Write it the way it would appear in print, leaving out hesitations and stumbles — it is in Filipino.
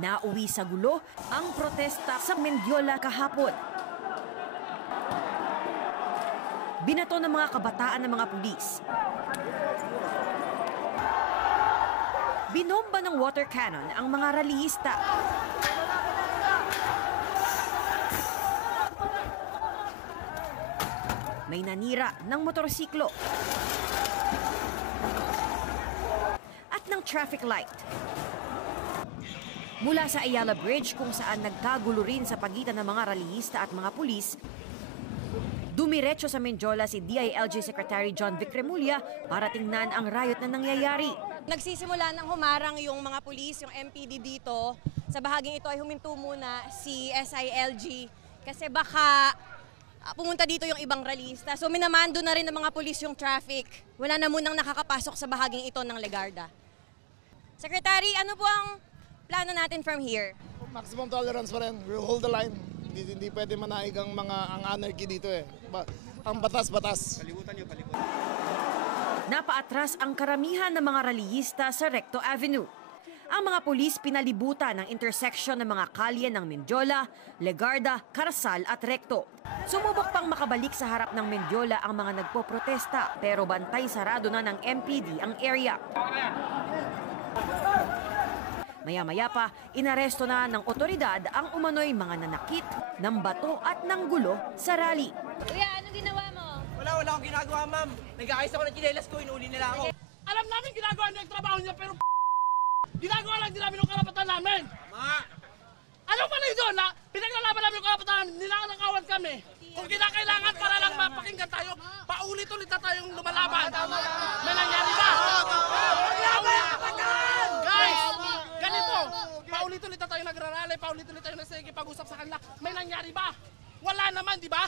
Nauwi sa gulo ang protesta sa Mendiola kahapon. Binato ng mga kabataan ng mga pulis. Binomba ng water cannon ang mga rallyista. May nanira ng motorsiklo at ng traffic light. Mula sa Ayala Bridge kung saan nagkagulo rin sa pagitan ng mga rallyista at mga pulis, dumiretso sa Mendiola si DILG Secretary John Vic Remulla para tingnan ang riot na nangyayari. Nagsisimula ng humarang yung mga pulis, yung MPD dito. Sa bahaging ito ay huminto muna si SILG kasi baka pumunta dito yung ibang rallyista. So minamando na rin ng mga pulis yung traffic. Wala na munang nakakapasok sa bahaging ito ng Legarda. Secretary, ano po ang plano natin from here? Maximum tolerance pa rin. We'll hold the line. Hindi pwede manaig ang anarchy dito eh. Ang batas-batas. Napaatras ang karamihan ng mga rallyista sa Recto Avenue. Ang mga pulis pinalibutan ng intersection ng mga kalye ng Mendiola, Legarda, Carasal at Recto. Sumubok pang makabalik sa harap ng Mendiola ang mga nagpoprotesta pero bantay sarado na ng MPD ang area. Maya-maya pa, inaresto na ng otoridad ang umano'y mga nanakit ng bato at ng gulo sa rally. Kuya, anong ginawa mo? Wala akong ginagawa, ma'am. Nag-aayos ako ng chinelas ko, inuli nila ako. Alam namin ginagawa niya yung trabaho niya, pero ginagawa lang din namin yung karapatan namin. Ano ba na yun, na pinaglalaban namin yung karapatan, nilanakawan kami. Kung kinakailangan para lang mapakinggan tayo, paulit-ulit na tayong lumalaban. May nangyari ba? Guys, ganito, paulit-ulit na tayo nagrarally, paulit-ulit tayo nagsige pag-usap sa kanila. May nangyari ba? Wala naman, di ba?